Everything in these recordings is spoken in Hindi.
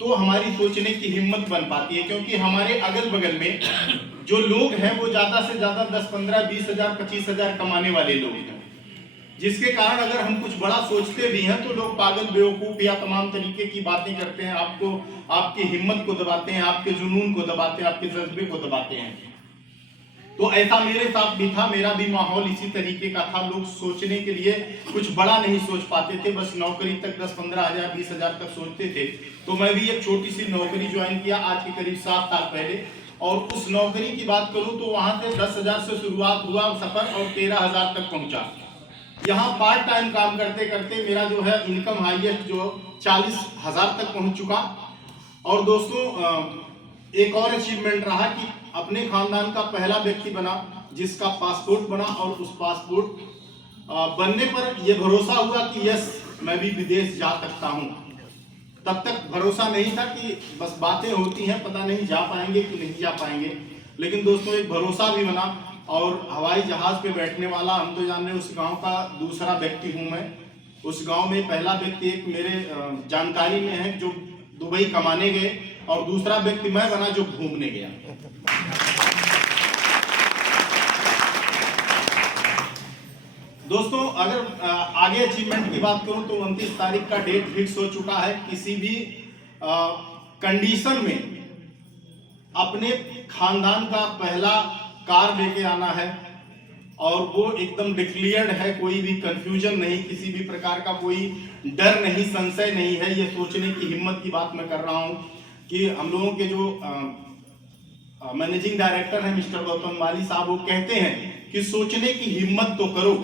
तो हमारी सोचने की हिम्मत बन पाती है, क्योंकि हमारे अगल बगल में जो लोग हैं वो ज्यादा से ज्यादा 10, 15, 20 हजार, 25 हजार कमाने वाले लोग हैं, जिसके कारण अगर हम कुछ बड़ा सोचते भी हैं तो लोग पागल, बेवकूफ या तमाम तरीके की बातें करते हैं, आपको, आपकी हिम्मत को दबाते हैं, आपके जुनून को दबाते हैं, आपके जज्बे को दबाते हैं। तो ऐसा मेरे साथ भी था, मेरा भी माहौल इसी तरीके का था। लोग सोचने के लिए कुछ बड़ा नहीं सोच पाते थे, बस नौकरी तक 10, 15 हजार, 20 हजार तक सोचते थे। तो मैं भी एक छोटी सी नौकरी ज्वाइन किया आज के करीब 7 साल पहले, और उस नौकरी की बात करूं तो वहां से 10 हजार से शुरुआत हुआ सफर और 13 हजार तक पहुंचा। यहाँ पार्ट टाइम काम करते करते मेरा जो है इनकम हाईएस्ट जो 40 हजार तक पहुंच चुका। और दोस्तों एक और अचीवमेंट रहा कि अपने खानदान का पहला व्यक्ति बना जिसका पासपोर्ट बना, और उस पासपोर्ट बनने पर यह भरोसा हुआ कि यस मैं भी विदेश जा सकता हूं। तब तक भरोसा नहीं था, कि बस बातें होती हैं, पता नहीं जा पाएंगे कि नहीं जा पाएंगे। लेकिन दोस्तों एक भरोसा भी बना, और हवाई जहाज पे बैठने वाला हम तो जान रहे उस गांव का दूसरा व्यक्ति हूं मैं। उस गांव में पहला व्यक्ति एक मेरे जानकारी में है जो दुबई कमाने गए, और दूसरा व्यक्ति मैं बना जो घूमने गया। दोस्तों अगर आगे अचीवमेंट की बात करूं तो 29 तारीख का डेट फिक्स हो चुका है। किसी भी कंडीशन में अपने खानदान का पहला कार लेके आना है, और वो एकदम डिक्लेयर्ड है, कोई भी कंफ्यूजन नहीं, किसी भी प्रकार का कोई डर नहीं, संशय नहीं है। ये सोचने की हिम्मत की बात मैं कर रहा हूं कि हम लोगों के जो मैनेजिंग डायरेक्टर हैं मिस्टर गौतम वाली साहब, वो कहते हैं कि सोचने की हिम्मत तो करो,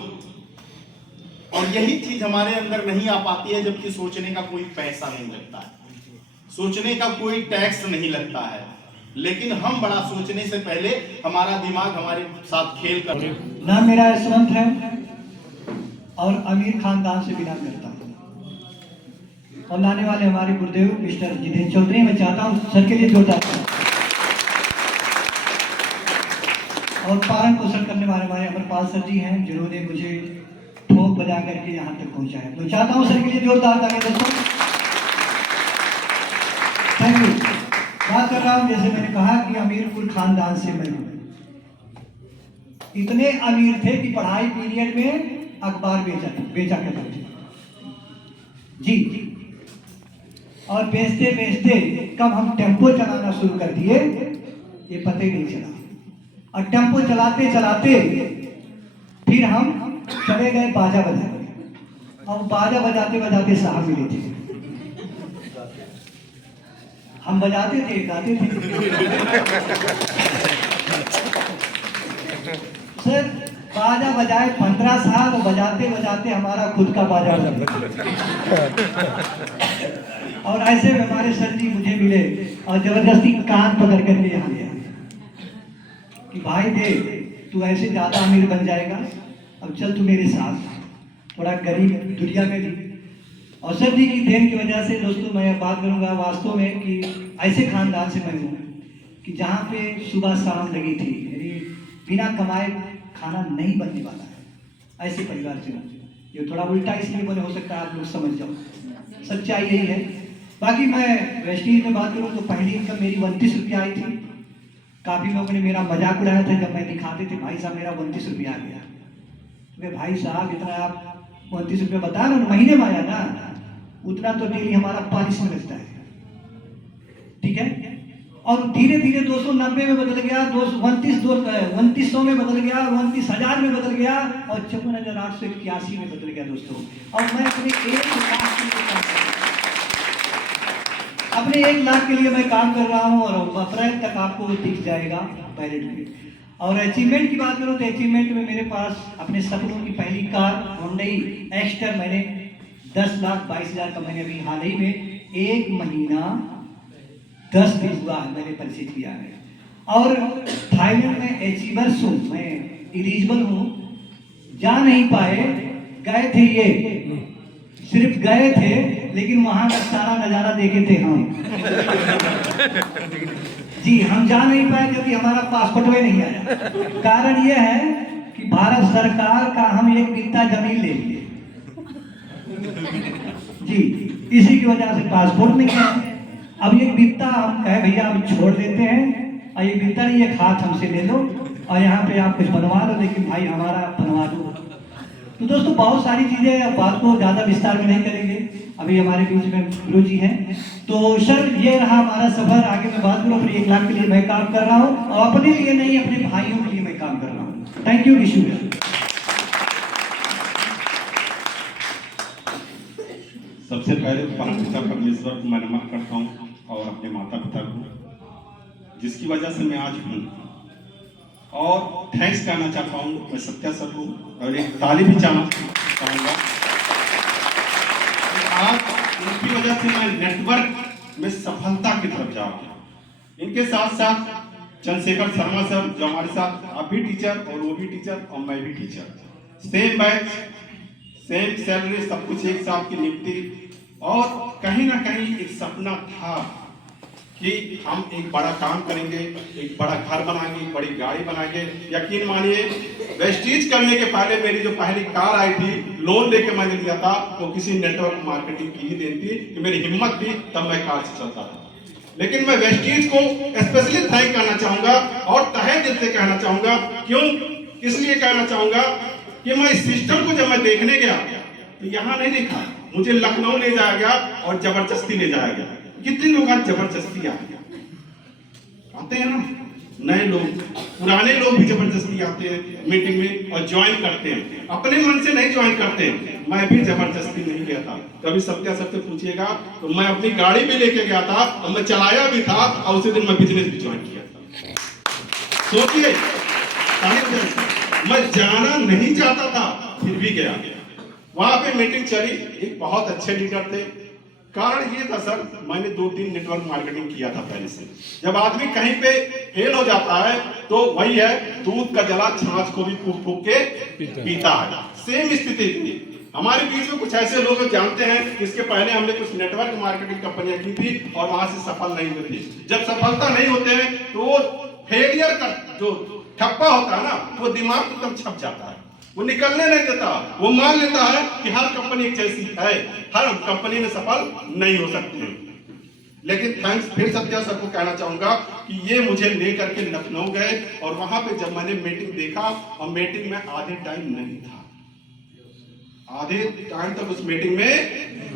और यही चीज हमारे अंदर नहीं आ पाती है, जबकि सोचने का कोई पैसा नहीं लगता है, सोचने का कोई टैक्स नहीं लगता है। लेकिन हम बड़ा सोचने से पहले हमारा दिमाग हमारे साथ खेल कर। नाम मेरा यशवंत है और अमीर खानदान से बिलोंग करता हूँ, और लाने वाले हमारे गुरुदेव मिस्टर जितेंद्र चौधरी, मैं चाहता हूँ सर के लिए जोरदार और पालन पोषण करने वाले हमारे अमरपाल सर जी हैं, जिन्होंने मुझे ठोक बजा करके यहाँ तक पहुँचाया। तो चाहता हूँ सर के लिए जोरदार तालियां दोस्तों। Thank you. बात कर रहा हूँ, जैसे मैंने कहा कि अमीरपुर खानदान से मैं हूँ। इतने अमीर थे कि पढ़ाई पीरियड में अखबार बेचा करते थे जी, और बेचते बेचते कब हम टेम्पो चलाना शुरू कर दिए ये पता ही नहीं चला। और टेम्पो चलाते चलाते फिर हम चले गए बाजा बजाने, और बाजा बजाते बजाते साहब मिले थे। हम बजाते थे, गाते थे। सर बाजा बजाए 15 साल, बजाते बजाते हमारा खुद का बाजा बजा। और ऐसे में हमारे सर जी मुझे मिले और जबरदस्ती कान पकड़ करके यहाँ ले आए कि भाई देख तू ऐसे ज्यादा अमीर बन जाएगा, अब चल तू मेरे साथ, थोड़ा गरीब दुनिया में भी। और सर जी की देन की वजह से दोस्तों मैं बात करूंगा वास्तव में कि ऐसे खानदान से मैं हूँ कि जहाँ पे सुबह शाम लगी थी, यानी बिना कमाए खाना नहीं बनने वाला है, ऐसे परिवार से हूँ। ये थोड़ा उल्टा इसलिए बोले, हो सकता है आप लोग समझ जाओ, सच्चाई यही है। बाकी मैं वेस्टीज में बात करूँ तो पहली इनकम मेरी 29 रुपया आई थी। काफ़ी लोगों ने मेरा मजाक उड़ाया था जब मैं दिखाते थे, भाई साहब मेरा 29 रुपया आ गया। मैं भाई साहब इतना आप 29 रुपया बता रहे हो, महीने में आया ना, उतना तो डेली हमारा पालिश में लगता है, ठीक है। और धीरे धीरे 290 में बदल गया, 2900 में बदल गया, 29,000 में बदल गया, और 54,881 में बदल गया दोस्तों। और मैं अपने 1 लाख के लिए मैं काम कर रहा हूँ, और अप्रैल तक आपको दिख जाएगा पायलट में। और अचीवमेंट की बात करूँ तो अचीवमेंट में मेरे पास अपने सपनों की पहली कार हुंडई एक्स्टर मैंने 10,22,000 का मैंने अभी हाल ही में 1 महीना 10 दिन हुआ है मैंने परिचित किया है। और थाईलैंड में अचीवर्स हूँ, मैं एलिजिबल हूँ, जा नहीं पाए, गए थे, ये सिर्फ गए थे, लेकिन वहां का सारा नजारा देखे थे हम। जी हम जा नहीं पाए क्योंकि हमारा पासपोर्ट में नहीं आया। कारण यह है कि भारत सरकार का हम एक बित्ता जमीन ले लिए जी, इसी की वजह से पासपोर्ट नहीं आया। अब ये बिकता हम कहे भैया हम छोड़ देते हैं, और ये बिकता नहीं, एक हाथ हमसे ले लो और यहाँ पे आप कुछ बनवा लो, लेकिन भाई हमारा बनवा दो। तो दोस्तों बहुत सारी चीजें, अब बात को ज्यादा विस्तार में नहीं करेंगे, अभी हमारे बीच में गुरु जी हैं। तो सर ये रहा हमारा सफर। आगे मैं बात करूँ, अपने 1 लाख के लिए मैं काम कर रहा हूँ और अपने लिए नहीं, अपने भाइयों के लिए मैं काम कर रहा हूँ। Thank you Vishu. सबसे पहले परम पिता परमेश्वर को मैं नमन करता हूँ और अपने माता पिता को, जिसकी वजह से मैं आज हूँ, और थैंक्स कहना चाहता हूँ मैं सत्या सर को, और एक ताली भी चाहूँगा। आज उनकी वजह से मैं नेटवर्क में सफलता की तरफ जा रहा हूँ। इनके साथ साथ चंद्रशेखर शर्मा सर जो हमारे साथ, आप भी टीचर और वो भी टीचर और मैं भी teacher, same batch same salary, सब कुछ एक साथ की नियुक्ति, और कहीं ना कहीं एक सपना था कि हम एक बड़ा काम करेंगे, एक बड़ा घर बनाएंगे, एक बड़ी गाड़ी बनाएंगे। यकीन मानिए वेस्टीज करने के पहले मेरी जो पहली कार आई थी, लोन लेके मैंने लिया था, वो किसी नेटवर्क मार्केटिंग की ही देन थी कि मेरी हिम्मत थी, तब मैं कार से चलता था। लेकिन मैं वेस्टीज को स्पेशली थैंक करना चाहूंगा और तहे दिल से कहना चाहूंगा। क्यों? इसलिए कहना चाहूंगा कि मैं इस सिस्टम को जब मैं देखने गया तो यहाँ नहीं देखा, मुझे लखनऊ ले जाया गया और जबरदस्ती ले जाया गया। कितने लोग आज जबरदस्ती आते हैं ना, नए लोग, पुराने लोग भी जबरदस्ती आते हैं मीटिंग में और ज्वाइन करते हैं, अपने मन से नहीं ज्वाइन करते हैं। मैं भी जबरदस्ती नहीं गया था। कभी सत्या सत्य पूछिएगा तो मैं अपनी गाड़ी भी लेके गया था और मैं चलाया भी था, और उसी दिन मैं बिजनेस भी ज्वाइन किया था। सोचिए, मैं जाना नहीं चाहता था फिर भी गया। वहां पे मीटिंग चली, एक बहुत अच्छे लीडर थे। कारण ये था सर, मैंने 2-3 नेटवर्क मार्केटिंग किया था पहले से। जब आदमी कहीं पे फेल हो जाता है तो वही है, दूध का जला छाछ को भी फूक फूक के पीता है। सेम स्थिति थी हमारे बीच में। कुछ ऐसे लोग जानते हैं, इसके पहले हमने कुछ नेटवर्क मार्केटिंग कंपनियां की थी और वहां से सफल नहीं हुई थी। जब सफलता नहीं होते हैं तो वो फेलियर का जो ठप्पा होता है ना, वो दिमाग एकदम छप जाता है, वो निकलने नहीं देता। वो मान लेता है कि हर कंपनी एक जैसी है, हर कंपनी में सफल नहीं हो सकते। लेकिन थैंक्स फिर सत्या सर को कहना चाहूंगा कि ये मुझे लेकर के लखनऊ गए, और वहां पे जब मैंने मीटिंग देखा, और मीटिंग में आधे टाइम नहीं था, आधे टाइम तक उस मीटिंग में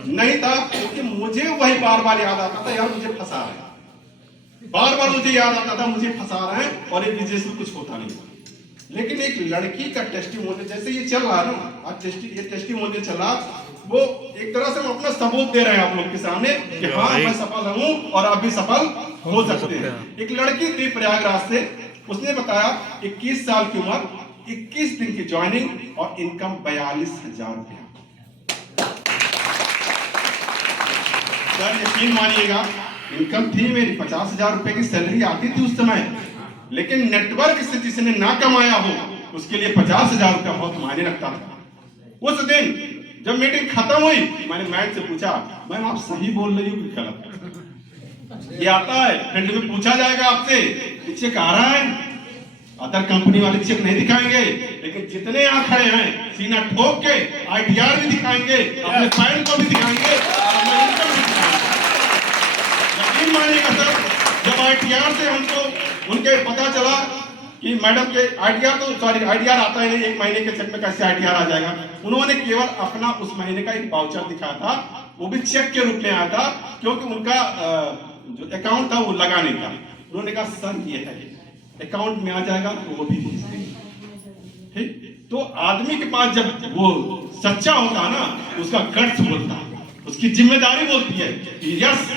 नहीं था, क्योंकि मुझे वही बार बार याद आता था, यार मुझे फंसा रहे हैं, बार बार मुझे याद आता था मुझे फंसा रहे हैं और एक बिजनेस में कुछ होता नहीं। लेकिन एक लड़की का टेस्टिमोनियल, जैसे ये चल रहा है ना आज, ये टेस्टिमोनियल चला, वो एक तरह से हम अपना सबूत दे रहे हैं आप लोग के सामने कि हाँ मैं सफल हूं और आप भी सफल हो सकते हैं। एक लड़की थी प्रयागराज से, उसने बताया 21 साल की उम्र, 21 दिन की ज्वाइनिंग और इनकम 42,000 रुपया। सर यकीन मानिएगा, इनकम थी मेरी 50,000 रुपए की सैलरी आती थी उस समय, लेकिन नेटवर्क से जिसने ना कमाया हो उसके लिए 50,000 रुपया बहुत मायने रखता था। उस दिन जब मीटिंग खत्म हुई, मैंने मैम से पूछा, मैम आप सही बोल रही हो कि गलत? ये आता है फील्ड में पूछा जाएगा आपसे, चेक आ रहा है, अदर कंपनी वाले चेक नहीं दिखाएंगे, लेकिन जितने यहाँ खड़े हैं सीना ठोक के ITR भी दिखाएंगे, अपने फाइल को भी दिखाएंगे, यकीन मानिएगा सर, जब ITR से हमको उनके पता चला कि मैडम के ITR आता है नहीं, 1 महीने के चेक में कैसे ITR आ जाएगा। उन्होंने केवल अपना उस महीने का एक वाउचर दिखाया था, वो भी चेक के रूप में आया था, क्योंकि उनका जो अकाउंट था वो लगा नहीं था। उन्होंने कहा सर ये है, अकाउंट में आ जाएगा तो वो भी भेज देंगे। ठीक, तो आदमी के पास जब वो सच्चा होता है ना, उसका गट्स बोलता है, उसकी जिम्मेदारी बोलती है कि यस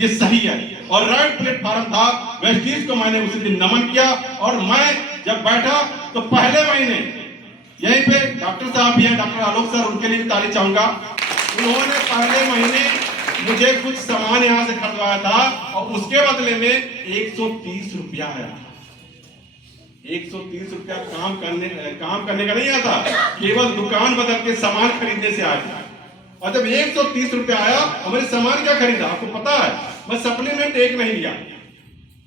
ये सही है, और राइट प्लेटफॉर्म था। वेस्टीज को मैंने उसी दिन नमन किया, और मैं जब बैठा तो पहले महीने यहीं पे डॉक्टर साहब भी हैं, डॉक्टर आलोक सर, उनके लिए भी ताली चाहूंगा। उन्होंने पहले महीने मुझे कुछ सामान यहाँ से खरीदवाया था, और उसके बदले में 130 रुपया आया था। 130 रुपया काम करने का नहीं आता, केवल दुकान बदल के सामान खरीदने से आया था। और जब 130 रुपया आया, हमारे सामान क्या खरीदा आपको पता है? मैं सप्लीमेंट एक नहीं लिया,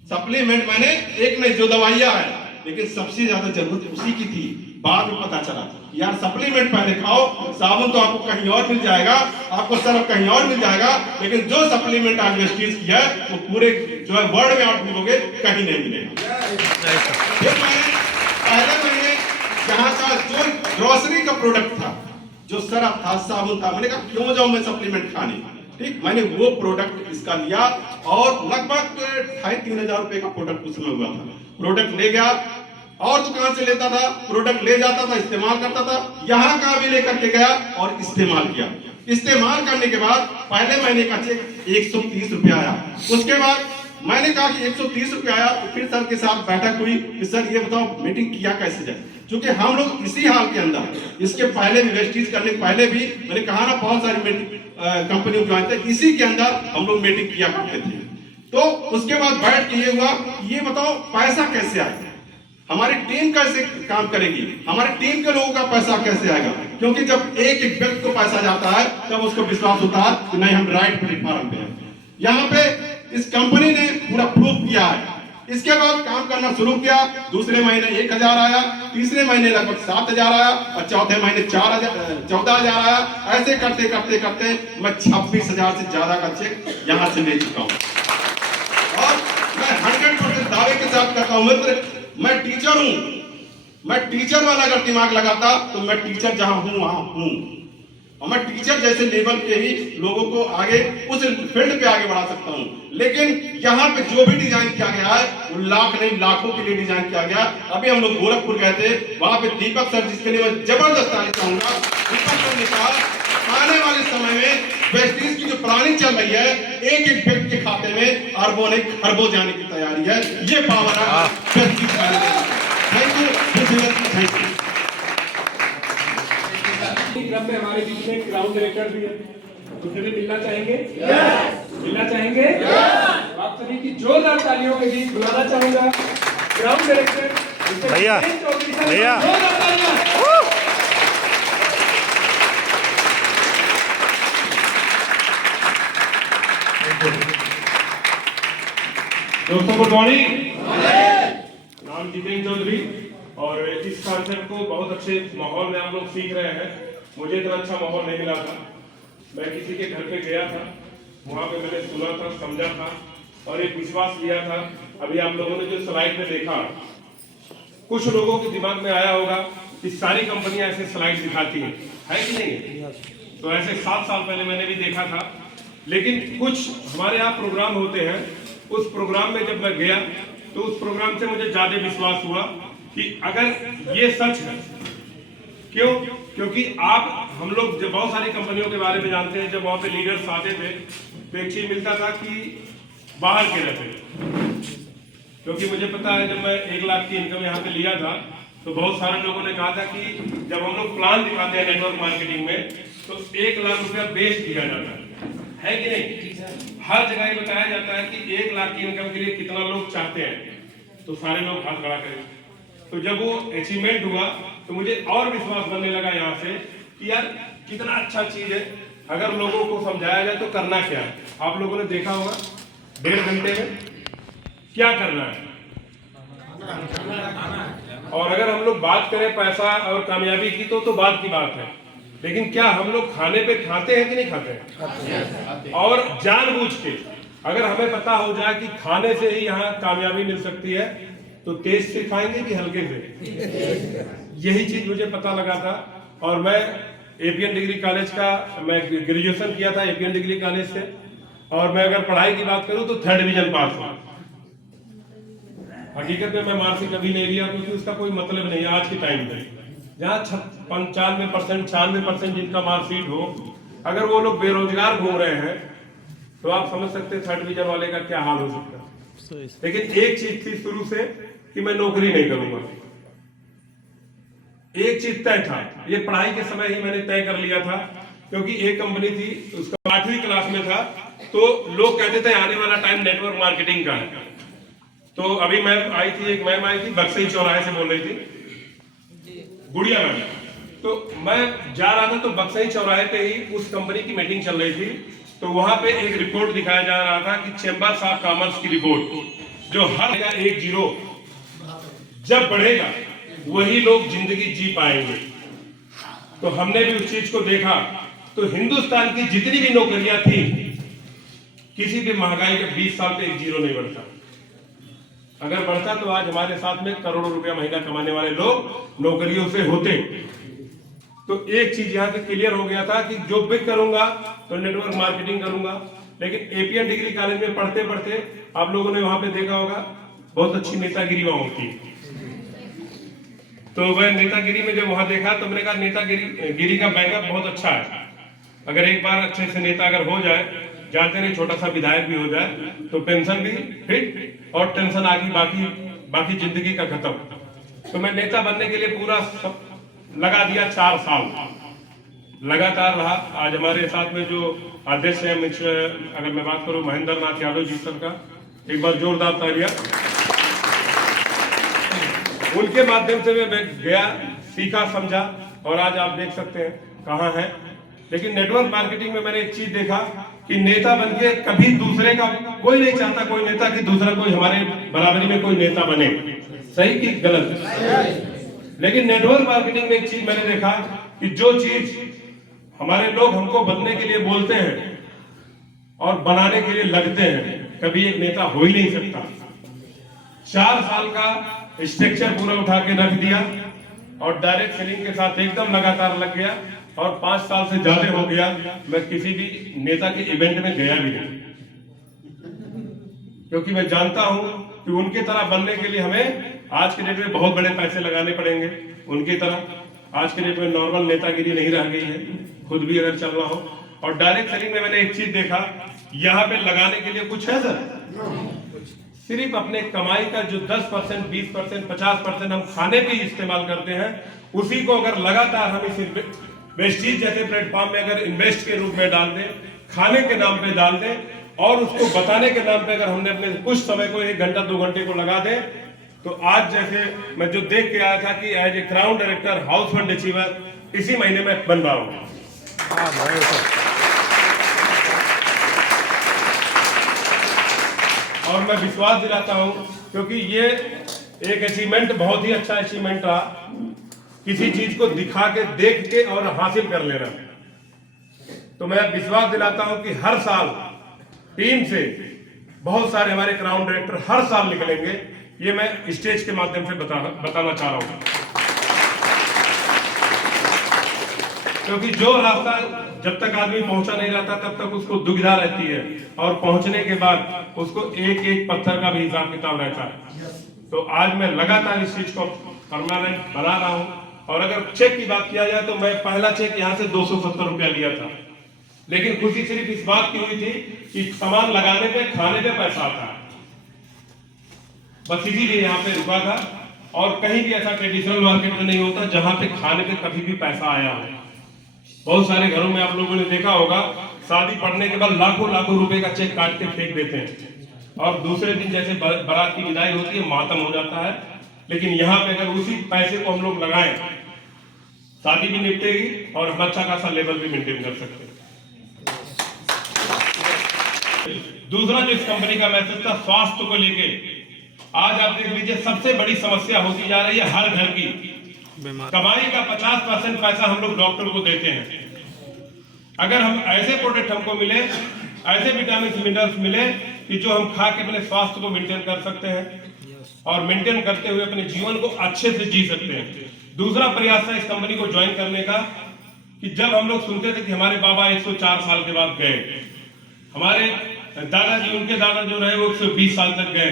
सप्लीमेंट मैंने एक नहीं, जो दवाइयां है, लेकिन सबसे ज्यादा जरूरत उसी की थी, बाद में पता चला यार सप्लीमेंट पहले खाओ, साबुन तो आपको कहीं और मिल जाएगा, आपको सर्फ कहीं और मिल जाएगा, लेकिन जो सप्लीमेंट आज वेस्टीज की है वो पूरे जो है वर्ल्ड में आप मिलोगे कहीं नहीं मिलेगा। फिर मैंने पहले महीने यहाँ का जो ग्रोसरी का प्रोडक्ट था, जो सर्फ था, साबुन था, मैंने कहा क्यों जाऊं मैं सप्लीमेंट खाने, ठीक, मैंने वो प्रोडक्ट इसका लिया और लगभग 2,500-3,000 रुपए का प्रोडक्ट उसमें हुआ था। प्रोडक्ट ले गया और दुकान से लेता था, प्रोडक्ट ले जाता था, इस्तेमाल करता था, यहाँ का भी लेकर के गया और इस्तेमाल किया। इस्तेमाल करने के बाद पहले महीने का चेक 130 रुपया आया। उसके बाद मैंने कहा कि 130 रुपया आया, तो फिर सर के साथ बैठक हुई कि सर ये बताओ मीटिंग किया कैसे जाए, क्योंकि हम लोग इसी हाल के अंदर, इसके पहले भी वेस्टीज करने के पहले भी मैंने कहा ना बहुत सारी मीटिंग कंपनियों के जानते, इसी के अंदर हम लोग मीटिंग किया करते थे। तो उसके बाद बैठ के ये हुआ, ये बताओ पैसा कैसे आएगा, हमारी टीम कैसे काम करेगी, हमारी टीम के लोगों का पैसा कैसे आएगा, क्योंकि जब एक एक व्यक्ति को पैसा जाता है तब उसको विश्वास होता है कि नहीं हम राइट प्लेटफॉर्म पे हैं। यहाँ पे इस कंपनी ने पूरा प्रूफ किया है। इसके बाद काम करना शुरू किया, दूसरे महीने 1,000 आया, तीसरे महीने लगभग 7,000 आया और चौथे महीने 14,000 आया। ऐसे करते करते करते मैं 26,000 से ज्यादा का चेक यहाँ से ले चुका हूँ। और मैं 100% दावे के साथ कहता हूँ मित्र, मैं टीचर हूँ, मैं टीचर वाला अगर दिमाग लगाता तो मैं टीचर जहाँ हूँ वहाँ हूँ, और मैं टीचर जैसे लेवल के ही लोगों को आगे उस फील्ड पे आगे बढ़ा सकता हूँ। लेकिन यहाँ पे जो भी डिजाइन किया गया है वो लाख नहीं लाखों के लिए डिजाइन किया गया। अभी हम लोग गोरखपुर गए थे, वहां पे दीपक सर, जिसके लिए मैं जबरदस्त तारीफ करूंगा, दीपक सर ने कहा आने वाले समय में वेस्टीज की जो प्लानिंग चल रही है, एक एक व्यक्ति के खाते में अरबों नहीं खरबों जाने की तैयारी है। ये पावर है वेस्टीज का। Thank you. क्रम में हमारे बीच में ग्राउंड डायरेक्टर भी है, उसे भी मिलना चाहेंगे? मिलना चाहेंगे? आप सभी की जोरदार तालियों के बीच बुलाना चाहूंगा ग्राउंड डायरेक्टर भैया, भैया। दोस्तों गुड मॉर्निंग। नाम जितेंद्र चौधरी और इस कॉन्सेप्ट को बहुत अच्छे माहौल में हम लोग सीख रहे हैं। मुझे इतना अच्छा माहौल नहीं मिला था। मैं किसी के घर पे गया था, वहां पे मैंने सुना था, समझा था और एक विश्वास लिया था। अभी आप लोगों ने जो स्लाइड में देखा, कुछ लोगों के दिमाग में आया होगा कि सारी कंपनियां ऐसे स्लाइड दिखाती हैं, है कि नहीं? तो ऐसे 7 साल पहले मैंने भी देखा था। लेकिन कुछ हमारे यहाँ प्रोग्राम होते हैं, उस प्रोग्राम में जब मैं गया तो उस प्रोग्राम से मुझे ज्यादा विश्वास हुआ कि अगर ये सच है। क्यों? क्योंकि हम लोग जब बहुत सारी कंपनियों के बारे में जानते हैं, जब वहां पे लीडर्स आते थे तो एक चीज मिलता था कि बाहर के रहते। क्योंकि मुझे पता है जब मैं 1 लाख की इनकम यहाँ पे लिया था तो बहुत सारे लोगों ने कहा था कि जब हम लोग प्लान दिखाते हैं नेटवर्क मार्केटिंग में तो 1 लाख रुपया बेच दिया जाता है कि नहीं? हर जगह ये बताया जाता है कि 1 लाख की इनकम के लिए कितना लोग चाहते हैं, तो सारे लोग हाथ खड़ा करें। तो जब वो अचीवमेंट हुआ तो मुझे और विश्वास बनने लगा यहाँ से कि यार कितना अच्छा चीज है, अगर लोगों को समझाया जाए तो करना क्या है। आप लोगों ने देखा होगा 1.5 घंटे में क्या करना है, और अगर हम लोग बात करें पैसा और कामयाबी की तो बात की बात है, लेकिन क्या हम लोग खाने पे खाते हैं कि नहीं खाते हैं? और जानबूझ के अगर हमें पता हो जाए कि खाने से ही यहाँ कामयाबी मिल सकती है तो तेज से खाएंगे कि हल्के से? यही चीज मुझे पता लगा था। और मैं एपीएन डिग्री कॉलेज का मैं ग्रेजुएशन किया था एपीएन डिग्री कॉलेज से, और मैं अगर पढ़ाई की बात करूं तो 3rd डिवीजन पास हुआ। हकीकत में मैं मार्कशीट कभी नहीं लिया क्योंकि उसका कोई मतलब नहीं है आज के टाइम पे। जहाँ 95%, 96% जिनका मार्कशीट हो, अगर वो लोग बेरोजगार घूम रहे हैं तो आप समझ सकते हैं 3rd डिवीजन वाले का क्या हाल हो सकता है। लेकिन एक चीज थी शुरू से कि मैं नौकरी नहीं करूंगा। एक चीज तय था, ये पढ़ाई के समय ही मैंने तय कर लिया था, क्योंकि एक कंपनी थी उसका 8वीं क्लास में था तो लोग कहते थे आने वाला टाइम नेटवर्क मार्केटिंग का है। तो अभी मैम आई थी, एक मैम आई थी बक्सई चौराहे से बोल रही थी, गुड़िया मैम। तो मैं जा रहा था तो बक्सई चौराहे पे ही उस कंपनी की मीटिंग चल रही थी, तो वहां पे एक रिपोर्ट दिखाया जा रहा था कि चैम्बर्स ऑफ कॉमर्स की रिपोर्ट, जो हर 10 जब बढ़ेगा वही लोग जिंदगी जी पाएंगे। तो हमने भी उस चीज को देखा। तो हिंदुस्तान की जितनी भी नौकरियां थी, किसी भी महंगाई के 20 साल पे एक जीरो नहीं बढ़ता। अगर बढ़ता तो आज हमारे साथ में करोड़ों रुपया महीना कमाने वाले लोग नौकरियों से होते। तो एक चीज यहाँ पे क्लियर हो गया था कि जो भी करूंगा तो नेटवर्क मार्केटिंग करूंगा। लेकिन एपीएन डिग्री कॉलेज में पढ़ते पढ़ते आप लोगों ने वहां पे देखा होगा बहुत अच्छी नेतागिरी वहां होती है। तो वह नेतागिरी में जब वहां देखा तो मैंने कहा नेतागिरी का बैकअप बहुत अच्छा है। अगर एक बार अच्छे से नेता अगर हो जाए, जानते नहीं छोटा सा विधायक भी हो जाए तो पेंशन भी फिट और टेंशन आगे बाकी जिंदगी का खत्म। तो मैं नेता बनने के लिए पूरा लगा दिया, 4 साल लगातार रहा। आज हमारे साथ में जो अध्यक्ष है, अगर मैं बात करूं महेंद्र नाथ यादव जी सर का, एक बार जोरदार तालियां। उनके माध्यम से मैं गया, सीखा, समझा और आज आप देख सकते हैं कहां है। लेकिन नेटवर्क मार्केटिंग में मैंने एक चीज देखा कि नेता बनके कभी दूसरे का कोई नहीं चाहता कोई नेता कि दूसरा कोई हमारे बराबरी में कोई नेता बने। सही कि गलत? लेकिन नेटवर्क मार्केटिंग में एक चीज मैंने देखा कि जो चीज हमारे लोग हमको बनने के लिए बोलते हैं और बनाने के लिए लगते हैं, कभी एक नेता हो ही नहीं सकता। 4 साल का स्ट्रक्चर पूरा उठा के रख दिया और डायरेक्ट सेलिंग के साथ एकदम लगातार लग गया और 5 साल से ज्यादा हो गया मैं किसी भी नेता के इवेंट में गया भी नहीं, क्योंकि मैं जानता हूं कि उनके तरह बनने के लिए हमें आज के डेट में बहुत बड़े पैसे लगाने पड़ेंगे। उनकी तरह आज के डेट में नॉर्मल नेतागिरी नहीं रह गई है, खुद भी अगर चलना हो। और डायरेक्ट सेलिंग में मैंने एक चीज देखा, यहाँ पे लगाने के लिए कुछ है सर? सिर्फ अपने कमाई का जो 10%, 20%, 50% हम खाने पे इस्तेमाल करते हैं, उसी को अगर लगातार हम इस वेस्टीज जैसे प्लेटफॉर्म में अगर इन्वेस्ट के रूप में डाल दें, खाने के नाम पे डाल दें और उसको बताने के नाम पे अगर हमने अपने कुछ समय को 1 घंटा 2 घंटे को लगा दें, तो आज जैसे मैं जो देख के आया था कि as a crown director house fund achiever इसी महीने में बन रहा हूं। और मैं विश्वास दिलाता हूं क्योंकि ये एक अचीवमेंट बहुत ही अच्छा अचीवमेंट रहा, किसी चीज को दिखा के देख के और हासिल कर लेना। तो मैं विश्वास दिलाता हूं कि हर साल टीम से बहुत सारे हमारे क्राउन डायरेक्टर हर साल निकलेंगे, ये मैं स्टेज के माध्यम से बताना चाह रहा हूं। क्योंकि जो रास्ता जब तक आदमी पहुंचा नहीं रहता तब तक उसको दुविधा रहती है और पहुंचने के बाद उसको एक एक पत्थर का भी हिसाब किताब रहता है। तो आज मैं लगातार इस चीज को परमानेंट बना रहा हूं। और अगर चेक की बात किया जाए तो मैं पहला चेक यहां से 270 रुपया लिया था, लेकिन खुशी सिर्फ इस बात की हुई थी कि सामान लगाने पे खाने पे पैसा आता है, बस इसीलिए यहाँ पे रुका था। और कहीं भी ऐसा ट्रेडिशनल मार्केट में नहीं होता जहां पे खाने पे कभी भी पैसा आया हो। बहुत सारे घरों में आप लोगों ने देखा होगा, शादी पड़ने के बाद लाखों रुपए का चेक काट के फेंक देते हैं और दूसरे दिन जैसे बारात की विदाई होती है मातम हो जाता है। लेकिन यहाँ पे अगर उसी पैसे को हम लोग लगाएं, शादी भी निपटेगी और हम अच्छा खासा लेवल भी मेंटेन कर सकते हैं। दूसरा जो इस कंपनी का मैसेज था स्वास्थ्य को लेके, आज आप देख लीजिए सबसे बड़ी समस्या होती जा रही है हर घर की। कमाई का 50% पैसा हम लोग डॉक्टर को देते हैं। अगर हम ऐसे प्रोडक्ट हमको मिले, ऐसे विटामिन मिनरल्स मिले कि जो हम खा के अपने स्वास्थ्य को मेंटेन कर सकते हैं और मेंटेन करते हुए अपने जीवन को अच्छे से जी सकते हैं। दूसरा प्रयास था इस कंपनी को ज्वाइन करने का कि जब हम लोग सुनते थे कि हमारे बाबा 104 साल के बाद गए, हमारे दादाजी, उनके दादा जो रहे वो 120 साल तक गए,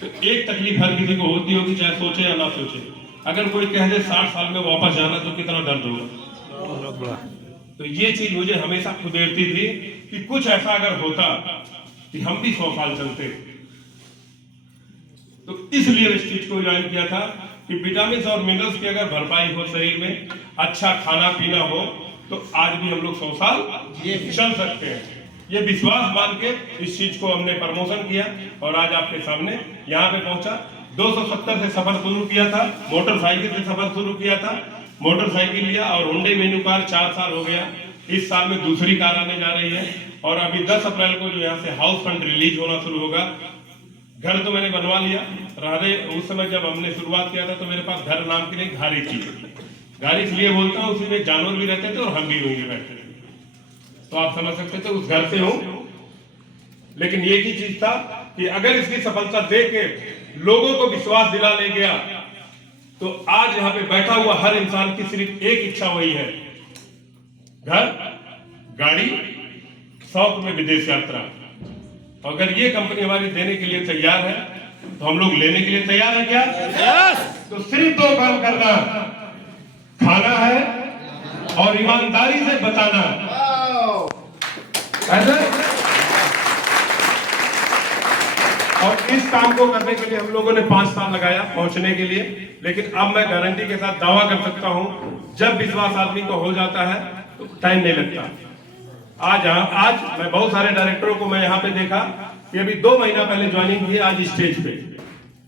तो एक तकलीफ हर किसी को होती होगी, चाहे सोचे या ना सोचे। अगर कोई कह दे 60 साल में वापस जाना तो कितना दर्द होगा। तो ये चीज मुझे हमेशा खुदेरती थी कि कुछ ऐसा अगर होता कि हम भी 100 साल चलते। तो इसलिए इस चीज को ज्वाइन किया था कि विटामिन और मिनरल्स की अगर भरपाई हो शरीर में, अच्छा खाना पीना हो, तो आज भी हम लोग 100 साल चल सकते हैं। ये विश्वास मान के इस चीज को हमने प्रमोशन किया और आज आपके सामने यहाँ पे पहुंचा। 270 से सफर शुरू किया था, मोटरसाइकिल से सफर शुरू किया था, मोटरसाइकिल लिया और हुंडई वेन्यू कार 4 साल हो गया। इस साल में दूसरी कार आने जा रही है और अभी 10 अप्रैल को जो यहाँ से हाउस फंड रिलीज होना शुरू होगा, घर तो मैंने बनवा लिया। राधे उस समय जब हमने शुरुआत किया था तो मेरे पास घर नाम की नहीं घारी थी। घारी इसलिए बोलता हूँ, उसमें जानवर भी रहते थे और हम भी वहीं बैठे थे, तो आप समझ सकते थे उस घर से हूँ। लेकिन एक ही चीज था कि अगर इसकी सफलता दे के लोगों को विश्वास दिला ले गया तो आज यहाँ पे बैठा हुआ हर इंसान की सिर्फ एक इच्छा वही है, घर, गाड़ी, शौक में विदेश यात्रा। अगर ये कंपनी हमारी देने के लिए तैयार है तो हम लोग लेने के लिए तैयार है क्या? तो सिर्फ दो काम करना, खाना है और ईमानदारी से बताना। ऐसे और इस काम को करने के लिए हम लोगों ने 5 साल लगाया पहुंचने के लिए। लेकिन अब मैं गारंटी के साथ दावा कर सकता हूं, जब विश्वास आदमी को हो जाता है तो टाइम नहीं लगता। आज मैं बहुत सारे डायरेक्टरों को मैं यहाँ पे देखा कि अभी 2 महीना पहले ज्वाइनिंग की, आज स्टेज पे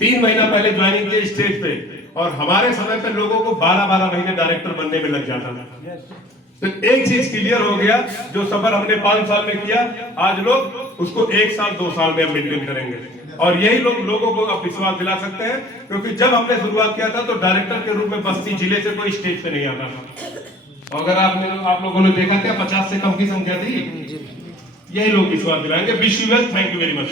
3 महीना पहले ज्वाइनिंग की स्टेज पे, और हमारे समय पे लोगों को 12-12 महीने डायरेक्टर बनने में लग जाता था। तो एक चीज क्लियर हो गया, जो सफर हमने 5 साल में किया, आज लोग उसको 1 साल 2 साल में मेंटेन करेंगे। और यही लोगों को अब विश्वास दिला सकते हैं, क्योंकि जब हमने शुरुआत किया था तो डायरेक्टर के रूप में बस्ती जिले से कोई स्टेज पे नहीं आता था। अगर आप लोगों ने देखा क्या 50 से कम की संख्या थी। यही लोग विश्वास दिलाएंगे। Wish you well, thank you very much.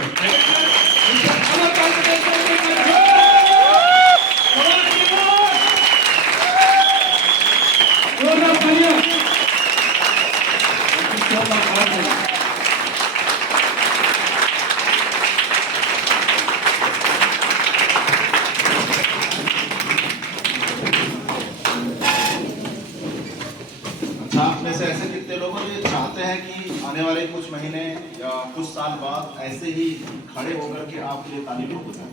अच्छा, आप में से ऐसे कितने लोग हैं जो चाहते हैं कि आने वाले कुछ महीने या कुछ साल बाद ऐसे ही खड़े होकर के आपके लिए ताली ठोक जाए?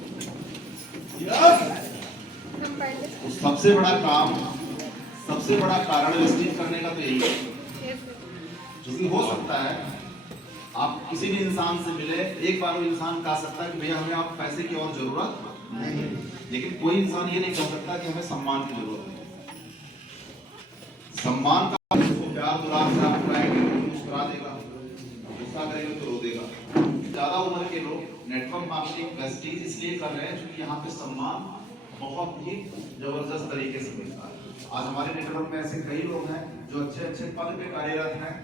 तो सबसे बड़ा काम, सबसे बड़ा कारण वेस्टिंग करने का तो यही है। क्योंकि हो सकता है आप किसी भी इंसान से मिले, एक बार वो इंसान कह सकता है कि भैया हमें आप पैसे की और जरूरत नहीं है, लेकिन कोई इंसान ये नहीं कह सकता कि हमें सम्मान की जरूरत है। सम्मान का प्यार दुलार से आप बुलाएंगे तो मुस्कुरा देगा, गुस्सा करेंगे तो रो देगा। ज्यादा उम्र के लोग नेटवर्क मार्केटिंग वेस्टिंग इसलिए कर रहे हैं क्योंकि यहाँ पे सम्मान बहुत ही जबरदस्त तरीके से मिलता है। आज हमारे नेटवर्क में ऐसे कई लोग हैं जो अच्छे पद पे कार्यरत हैं,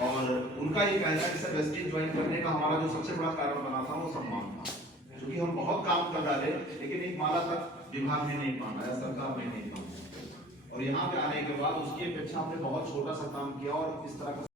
और उनका ये कहना है कि वेस्टिंग ज्वाइन करने का हमारा जो सबसे बड़ा कारण बना था वो सम्मान था। क्योंकि हम बहुत काम कर डाले, लेकिन एक माला तक विभाग ने नहीं माना या सरकार ने नहीं माना, और यहाँ पे आने के बाद उसकी अपेक्षा हमने बहुत छोटा सा काम किया और इस तरह का